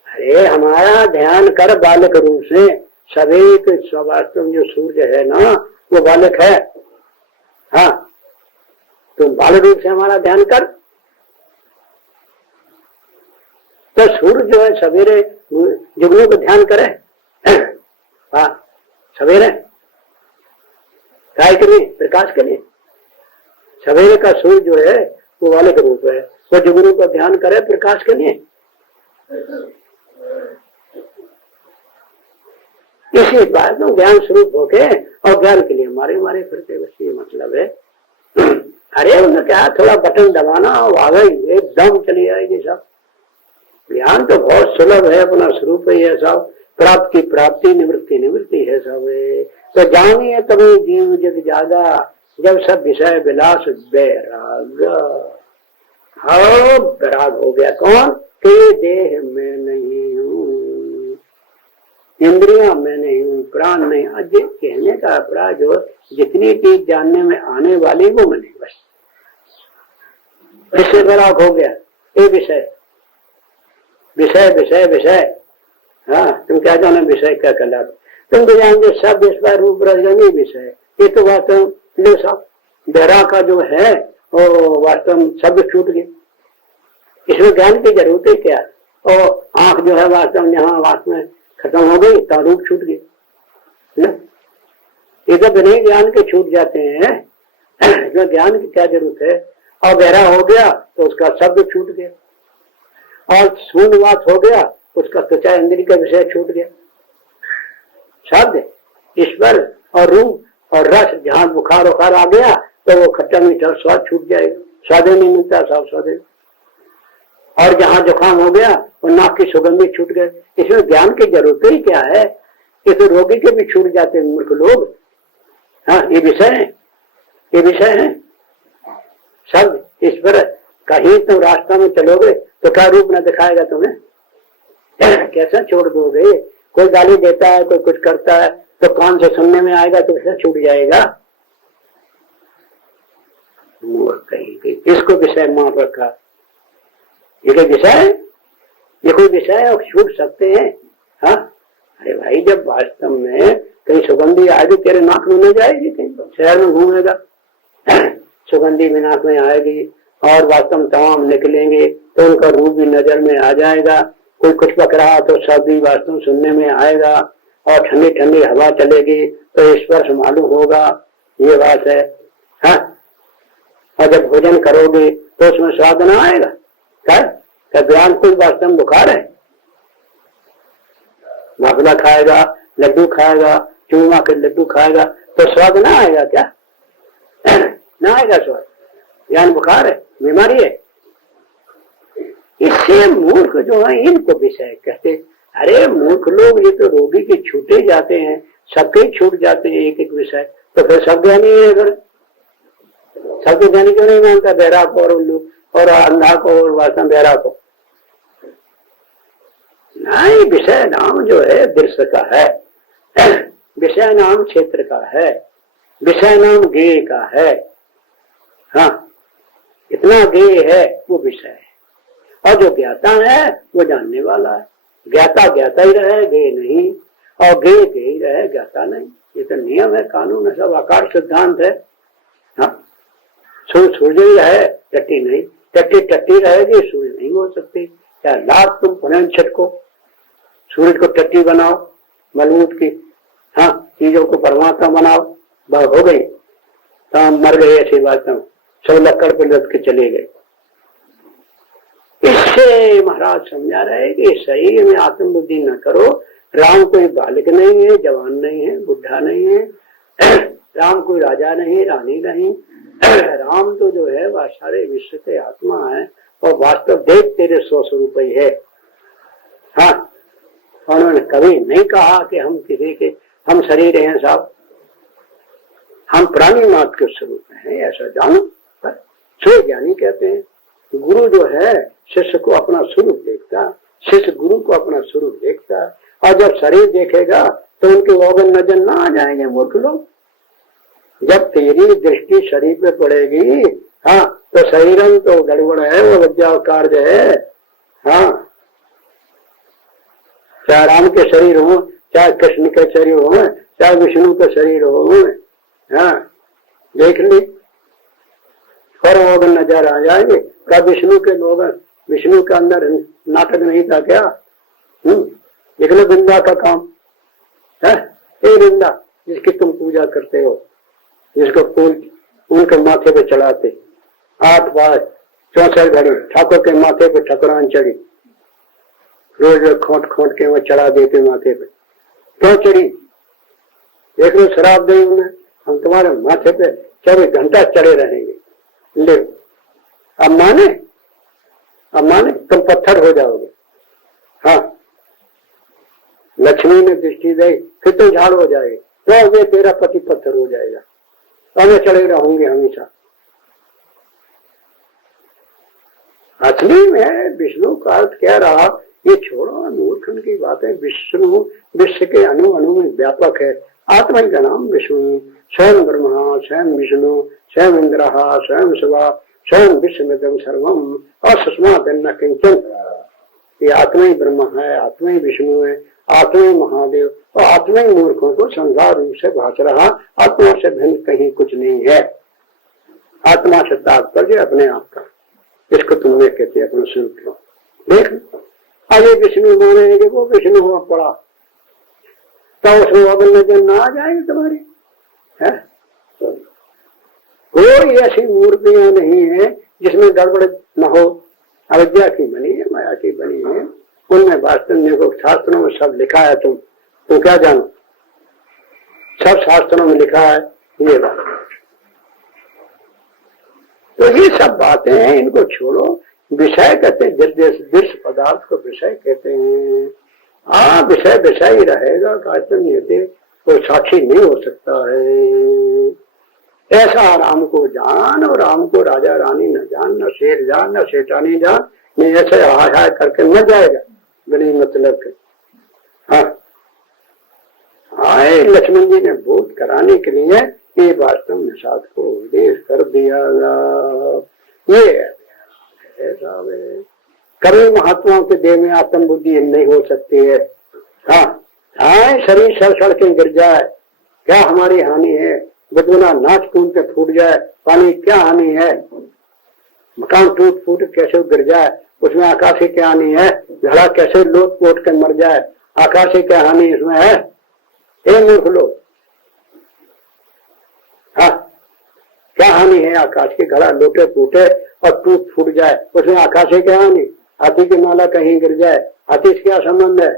अरे हमारा ध्यान कर बालक रूप से। सभी वास्तव जो सूर्य है ना, वो बालक है। हाँ, तो बालक रूप से हमारा ध्यान कर। तो सूर्य जो है सवेरे जुगनू को ध्यान करे। हाँ, सवेरे काय के लिए? प्रकाश के लिए। सवेरे का सूर्य जो है वो वाले का रूप है, वो जुगनू को ध्यान करे प्रकाश के लिए। इसी बात में ज्ञान स्वरूप होके और ज्ञान के लिए मारे मारे फिरते, बस ये मतलब है। अरे उन्हें क्या थोड़ा बटन दबाना आ गई, एकदम चली आएगी सब। ज्ञान तो बहुत सुलभ है, अपना स्वरूप ही है सब। प्राप्ति प्राप्ति, निवृत्ति निवृत्ति है सब। तो जानिए तभी जीव जग जागा, जब सब विषय विलास बैराग। हाँ, बैराग हो गया। कौन? के देह में नहीं हूँ, इंद्रिया में नहीं हूँ, प्राण नहीं। आज कहने का अपराध जो जितनी चीज जानने में आने वाली वो मैं नहीं, बस इससे बैराग हो गया। ये विषय विषय विषय विषय। हाँ, तुम क्या जानो विषय क्या कहलाता? तुम तो जानते सब विषय रूप रजनी विषय। ये तो वास्तव लो साहब, बहरा का जो है वो वास्तव शब्द छूट गए, इसमें ज्ञान की जरूरत है क्या? और आंख जो है वास्तव जहाँ वास्तव में खत्म हो गई, तो रूप छूट गए। ये तो बिना ज्ञान के छूट जाते हैं। इसमें ज्ञान की क्या जरूरत है? और बहरा हो गया तो उसका शब्द छूट गया, और शून्यवास हो गया उसका त्वचा इंद्रिय का विषय छूट गया। शब्द, ईश्वर और रूप और रस, जहाँ बुखार उखार आ गया तो वो खट्टा मीठा स्वाद छूट जाएगा, स्वादे नहीं मिलता साफ स्वादे। और जहाँ जुकाम हो गया वो नाक की सुगंध भी छूट गए। इसमें ज्ञान की जरूरत ही क्या है? ये तो रोगी के भी छूट जाते हैं मूर्ख लोग। हाँ, ये विषय है, ये विषय है शब्द, ईश्वर। कहीं तुम रास्ता में चलोगे तो क्या रूप न दिखाएगा तुम्हें? कैसा छोड़ दोगे? कोई गाली देता है, कोई कुछ करता है तो कान से सुनने में आएगा तो कैसे छूट जाएगा? कहीं इसको विषय मान रखा। ये कोई विषय है? ये कोई विषय है और छूट सकते हैं? हाँ, अरे भाई, जब वास्तव में कहीं सुगंधी आएगी तेरे नाक में न जाएगी? कहीं शहर में घूमेगा सुगंधी भी नाक में आएगी और वास्तव में तमाम निकलेंगे तो उनका रूप भी नजर में आ जाएगा। कोई कुछ पक रहा तो सब भी वास्तव सुनने में आएगा और ठंडी ठंडी हवा चलेगी तो स्पर्श मालूम होगा। ये बात है। हाँ, और जब भोजन करोगे तो उसमें स्वाद न आएगा? क्या ज्ञान कोई वास्तव में बुखार है? भागला खाएगा, लड्डू खाएगा, चूरमा के लड्डू खाएगा तो स्वाद ना आएगा क्या? ना आएगा स्वर्ग, ज्ञान बुखार है, बीमारी है। इससे मूर्ख जो है इनको विषय कहते। अरे मूर्ख लोग, ये तो रोगी के छूटे जाते हैं, सबके छूट जाते हैं एक एक विषय, तो फिर सब ज्ञानी है। फिर सबको ज्ञानी क्यों नहीं मानता? बहरा को और उल्लू और अंधा को और वासना बहरा को। नहीं, विषय नाम जो है दृश्य का है, विषय नाम क्षेत्र का है, विषय नाम ज्ञेय का है। हाँ, इतना ज्ञेय है वो विषय है, और जो ज्ञाता है वो जानने वाला है। ज्ञाता ज्ञाता ही रहे, ज्ञेय नहीं, और ज्ञेय ज्ञेय रहे, ज्ञाता नहीं। ये तो नियम है, कानून है, सब आकार सिद्धांत है। हाँ, सूर्य ही रहे, टट्टी नहीं, टट्टी टट्टी रहेगी, सूर्य नहीं हो सकती। क्या लाभ तुम पुनः छटको, सूर्य को टट्टी बनाओ मजबूत की, हाँ, चीजों को परमात्मा बनाओ, बस हो गई, तो मर गए ऐसी बात न, सब लक्कड़ पे लद के चले गए। इससे महाराज समझा रहे कि शरीर में आत्मबुद्धि न करो। राम कोई बालक नहीं है, जवान नहीं है, बुढ़ा नहीं है, राम कोई राजा नहीं, रानी नहीं। राम तो जो है वह सारे विश्व के आत्मा है, और वास्तव देख तेरे 100 स्वरूप ही है। हाँ, उन्होंने कभी नहीं कहा कि हम किसी के, हम शरीर हैं साहब, हम प्राणी मात्र के स्वरूप हैं, ऐसा जानो। सो ज्ञानी कहते हैं। गुरु जो है शिष्य को अपना स्वरूप देखता, शिष्य गुरु को अपना स्वरूप देखता, और जब शरीर देखेगा तो उनके ओगन नजर ना आ जाएंगे मूर्ख लोग। जब तेरी दृष्टि शरीर पे पड़ेगी, हाँ, तो शरीरम तो गड़बड़ है, वो विद्या कार्य है। हाँ, चाहे राम के शरीर हो, चाहे कृष्ण के शरीर हो, चाहे विष्णु के शरीर हो, हाँ, देख ली और ओगन नजर आ जाएंगे। क्या विष्णु के लोग, विष्णु के अंदर नाटक नहीं था क्या? देख लो वृंदा का काम है। ये वृंदा जिसकी तुम पूजा करते हो, जिसको फूल उनके माथे पे चढ़ाते, 8 बार 64 घड़ी ठाकुर के माथे पे ठकुरान चढ़ी, रोज खोट खोट के वो चढ़ा देते माथे पे। क्यों चढ़ी? देख लो, शराब दे उन्हें, हम तुम्हारे माथे पे 24 घंटा चढ़े रहेंगे। ले, अब माने, अब माने तुम पत्थर हो जाओगे। हाँ, लक्ष्मी ने दृष्टि दे, फिर तो झाड़ हो जाएगी, तो वे तेरा पति पत्थर हो जाएगा, तो मैं चढ़े रहूंगे हमेशा। असली में विष्णु का अर्थ क्या रहा, ये छोड़ो मूर्खन की बातें। विष्णु विश्व के अणु अणु में व्यापक है। आत्मा का नाम विष्णु, स्वयं ब्रह्मा, स्वयं विष्णु, स्वयं इंद्र, स्वयं शिवा, स्वयं विश्वमिदं सर्वम असुष्मा दन्न किंचन। ये आत्मा ही ब्रह्मा है, आत्मा ही विष्णु है, आत्मा ही महादेव, और आत्मा ही मूर्खों को संसार रूप से भाष रहा। आत्मा से भिन्न कहीं कुछ नहीं है। आत्मा से तात्पर्य अपने आप का, इसको तुमने कहते अपना सुन लो। देख, आगे विष्णु मानेंगे, वो विष्णु हुआ पड़ा, तो उसमें अगल नजर ना आ जाएंगे तुम्हारी है? कोई ऐसी मूर्तियां नहीं है जिसमें गड़बड़ न हो। अविद्या की बनी है, माया की बनी है, उनमें वास्तव में शास्त्रों में सब लिखा है। तुम क्या जानो, सब शास्त्रों में लिखा है ये बात। तो ये सब बातें हैं, इनको छोड़ो। विषय कहते हैं, दृश्य पदार्थ को विषय कहते हैं। हाँ, विषय विषय ही रहेगा, कोई साक्षी नहीं हो सकता है। ऐसा राम को जान, और राम को राजा रानी न जान, न शेर जान, न शेठानी जान, नहीं ऐसे हाय करके न जाएगा बिना मतलब के। हाँ, आए लक्ष्मण जी ने बोध कराने के लिए ये वास्तव में साथ को उपदेश कर दिया। ये कभी महात्माओं के देह में आत्म बुद्धि नहीं हो सकती है। हाँ, आए शरीर सड़ के गिर जाए, क्या हमारी हानि है? बदबुना नाच कूद के फूट जाए, पानी क्या हानि है? मकान टूट फूट कैसे गिर जाए, उसमें आकाश की क्या हानि है? घड़ा कैसे लोट पोट के मर जाए, आकाश की क्या हानि इसमें है? ए मूर्ख लोग, हाँ, क्या हानि है आकाश की? घड़ा लोटे फूटे और टूट फूट जाए, उसमें आकाश की क्या हानि? हाथी की माला कहीं गिर जाए, हाथी से क्या संबंध है?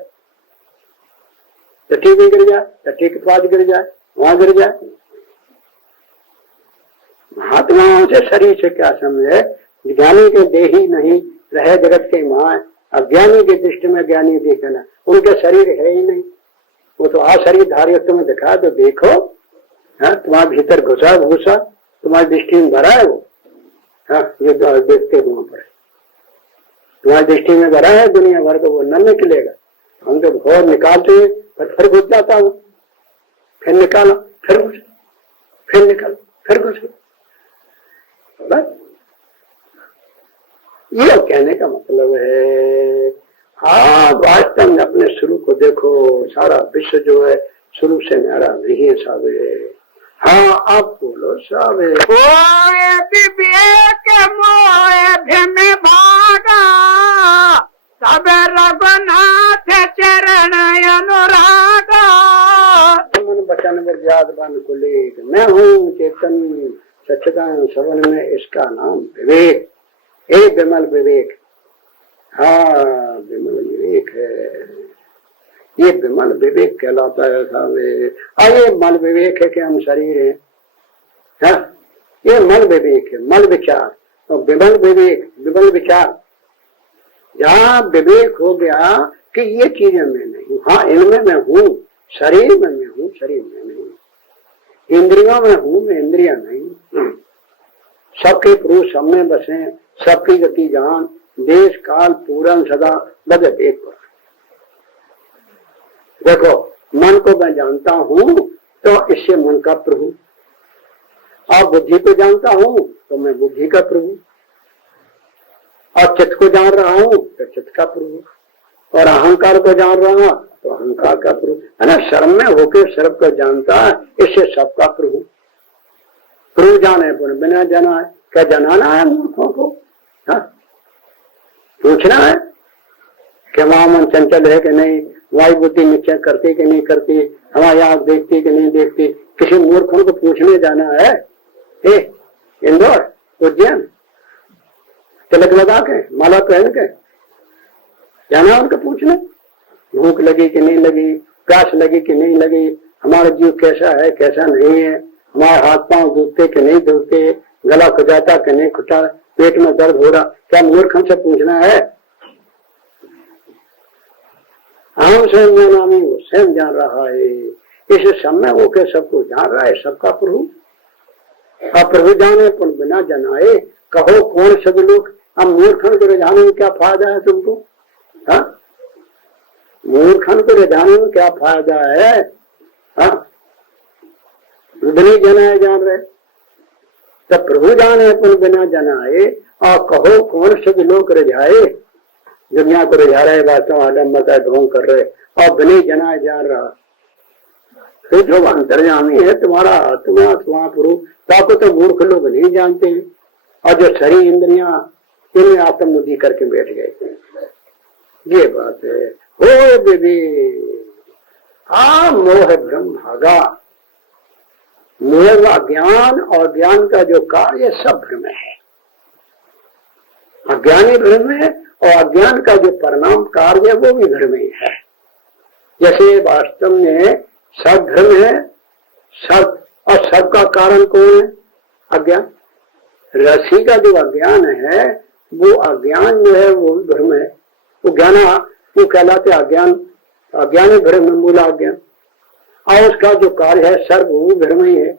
टट्टी भी गिर जाए, टट्टी के पास गिर जाए, वहां गिर जाए। महात्माओं से शरीर से क्या समझे? ज्ञानी के देही नहीं रहे जगत के माँ, अज्ञानी की दृष्टि में ज्ञानी देखना, उनके शरीर है ही नहीं। वो तो शरीर धारी तुम्हें दिखा तो देखो, हाँ तुम्हारे भीतर घुसा घुसा तुम्हारी दृष्टि में भरा है वो, हाँ ये तो देखते हुए पर तुम्हारी दृष्टि में भरा है, दुनिया भर तो वो न निकलेगा। हम तो घोर निकालते हैं पर फिर घुस जाता हूँ, फिर निकालो फिर घुस, फिर निकालो फिर घुस। बस ये कहने का मतलब है। हाँ वास्तव में अपने शुरू को देखो, सारा विश्व जो है शुरू से न्यारा नहीं है साबे। हाँ आप बोलो साबे। विवेक मोह में भागा, सब रघुनाथ चरण अनुरागा। मन बचन विज्ञात बन को लेख, मैं हूँ चेतन सच्चिदानंद सवन में, इसका नाम विवेक। एक विमल विवेक, हाँ विमल विवेक है, ये विमल विवेक कहलाता है साहब। ये मल विवेक है कि हम शरीर है, हाँ ये मल विवेक है, मल विचार। तो विमल विवेक, विमल विचार, जहाँ विवेक हो गया कि ये चीजें मैं नहीं हूँ, हाँ इनमें मैं हूँ, शरीर में मैं हूँ, शरीर में नहीं, इंद्रियों में हूँ मैं, इंद्रिया नहीं, सबके पुरुष सब में बसे, सबकी गति जान, देश काल पूरन सदा बदत एक पर। देखो मन को मैं जानता हूँ तो इससे मन का प्रभु, और बुद्धि को जानता हूँ तो मैं बुद्धि का प्रभु, और चित्त को जान रहा हूँ तो चित्त का प्रभु, और अहंकार को जान रहा तो अहंकार का प्रभु है ना। शर्म में होकर सर्व को जानता है, इससे सबका प्रभु। प्रभु जाने पर बिना जाना है, क्या जनाना है मूर्खों को? हाँ पूछना है कि वहां मन चंचल है कि नहीं, वायु बुद्धि निश्चय करती कि नहीं करती, हमारी आंख देखती कि नहीं देखती, किसी मूर्खों को पूछने जाना है? इंदौर उज्जैन तिलक लगा के माला पहन के जाना उनको पूछने, भूख लगी कि नहीं लगी, प्यास लगी कि नहीं लगी, हमारा जीव कैसा है कैसा नहीं है, हमारे हाथ पांव दुखते कि नहीं दुखते, गला खुजाता कि नहीं खुटा, पेट में दर्द हो रहा, क्या मूर्खों से पूछना है? हम स्वयं नामी वो स्वयं जान रहा है, इस समय वो के सबको जान रहा है, सबका प्रभु। अब प्रभु जाने पर बिना जनाए, कहो कौन सब लोग। अब मूर्खन को रिझाने में क्या फायदा है तुमको? हाँ मूर्खन को रिझाने में क्या फायदा है? हाँ नहीं जनाए जान रहे, तब प्रभु जाने पर बिना जनाए, और कहो कौन सब लोग रिझाए। दुनिया को रिझा रहे, बातों आडम्बता ढोंग कर रहे, और बिना जनाए जान रहा। फिर जो अंतर्यामी है तुम्हारा आत्मा, तुम्हारा प्रभु, ताको तो मूर्ख लोग नहीं जानते हैं, और जो शरीर इंद्रियां इन्हें आत्म बुद्धि करके बैठ गए। ये बात है। ओ बेबी हाँ मोह ब्रह्म भागा, मोह का ज्ञान और ज्ञान का जो कार्य सब भ्रम है। अज्ञानी भ्रम है और अज्ञान का जो परिणाम कार्य वो भी भ्रम ही है। जैसे वास्तव में सब भ्रम है, सब, और सबका कारण कौन है? अज्ञान। रसी का जो अज्ञान है वो अज्ञान जो है वो भी भ्रम है, वो ज्ञान वो कहलाते अज्ञान, अज्ञानी भ्रम मूला अज्ञान, और उसका जो कार्य है सर्व वो भ्रम ही है।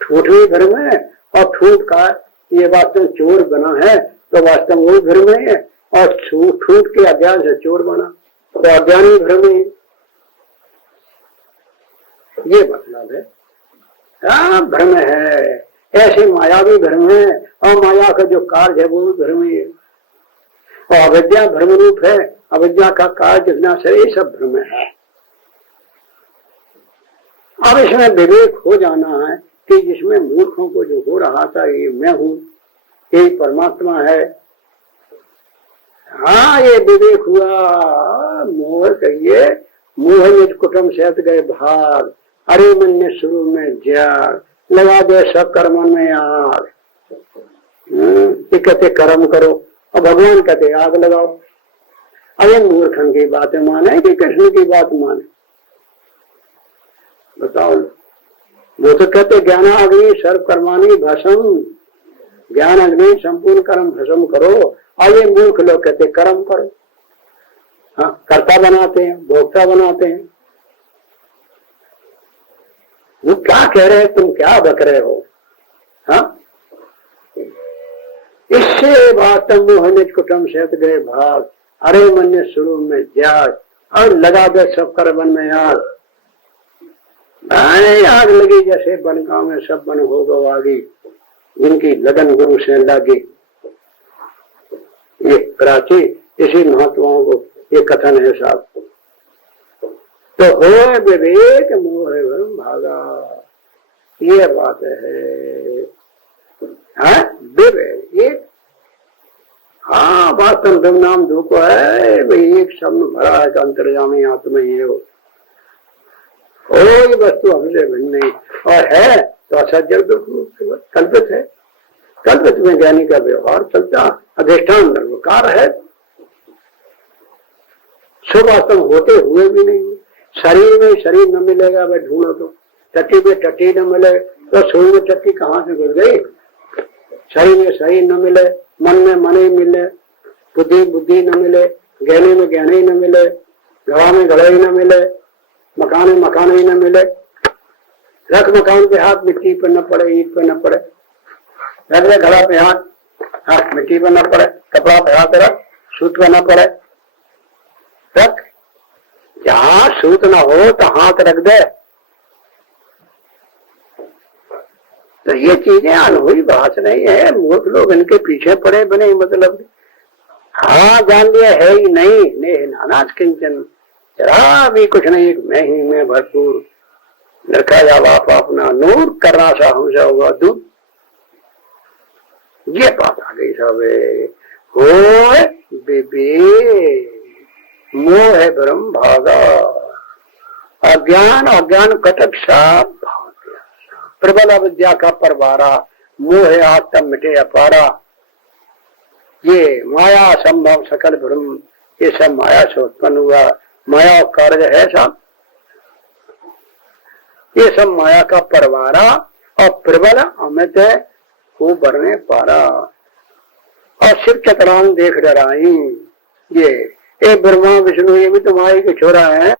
ठूठ भी भ्रम है, और ठूठ का ये वास्तव चोर बना है तो वास्तव वो भ्रम है, और ठूठ के अज्ञान से चोर बना तो अज्ञानी भ्रम है। ये मतलब है। हाँ भ्रम है, ऐसे माया भी भ्रम है, और माया का जो कार्य है वो भी भ्रम ही है, और अविद्या भ्रम रूप है, अविद्या का कार्य जितना से ये सब भ्रम है। अब इसमें विवेक हो जाना है कि जिसमें मूर्खों को जो हो रहा था ये मैं हूँ, ये परमात्मा है। हाँ ये विवेक हुआ। मोह कहिए, मोह में कुटुम्ब सहित गए भाग, अरे मन ने शुरू में जाग, लगा दे सब कर्मों में आग। कहते कर्म करो, और भगवान कहते आग लगाओ। अरे मूर्खन की बातें माने कि कृष्ण की बात माने? बताओ। वो तो कहते ज्ञान अग्नि सर्व कर्माणी भस्म, ज्ञान अग्नि संपूर्ण कर्म भस्म करो। और ये मूर्ख लोग कहते कर्म करो। हाँ, कर्ता बनाते हैं, भोक्ता बनाते हैं। वो क्या कह रहे हैं, तुम क्या बक रहे हो? हाँ, इससे वास्तव मोहन कुटुम्ब सहत गए भाग, अरे मन ने शुरू में त्याग, और लगा दे सब कर वन में आग। आग लगी जैसे बनका में सब बन हो गो आगे, जिनकी लगन गुरु से लगी। ये प्राची इसी महात्माओं को ये कथन है साहब। तो हो विवेक मोह भ्रम भागा, ये बात है। हाँ, विवेक, हाँ वास्तव ब्रह्म नाम धूप है भाई, एक शब्द भरा है अंतर्यामी आत्मा ही है वो। कोई वस्तु हमसे भिन्न नहीं, और है तो असज्जल कल्पित है। कल्पित में ज्ञानी का व्यवहार चलता, अधिष्ठान निर्विकार है, सुवास्तव होते हुए भी नहीं। शरीर में शरीर न मिलेगा भाई ढूंढो तो, टट्टी में टट्टी न मिले तो सूर्य में टट्टी कहाँ से गिर गई। शरीर में शरीर न मिले, मन में मन ही मिले, बुद्धि बुद्धि न मिले, गहने में गहने ही न मिले, घड़ा में घड़ा ही न मिले, मकान में मकान ही न मिले। रख मकान पे हाथ मिट्टी पर न पड़े, ईट पर न पड़े, रख दे घड़ा पे हाथ, हाथ मिट्टी पर न पड़े, कपड़ा पे हाथ रख, सूत पर न पड़े, रख। जहां सूत न हो तो हाथ रख दे। तो ये चीजें अनहुई बात नहीं है, मूर्ख लोग इनके पीछे पड़े बने मतलब। हाँ जान लिया है ही नहीं, ने नानाज किंचन, जरा भी कुछ नहीं, मैं ही मैं भरपूर, रखा जा बाप अपना नूर करना सा हमसे होगा दूर। ये बात आ गई सब। हो बेबे मोह है ब्रह्म भागा, अज्ञान अज्ञान कटक सा प्रबल अविद्या का परवारा, मोह है आज तब मिटे अपारा। ये माया संभव सकल ब्रह्म, ये सब माया से उत्पन्न हुआ, माया कार्य है सब, ये सब माया का परवारा और प्रबल अमित है वो बरने पारा। और शिव चतुरांग देख डराई, ये ब्रह्मा विष्णु ये भी तुम्हारी के छोरा है।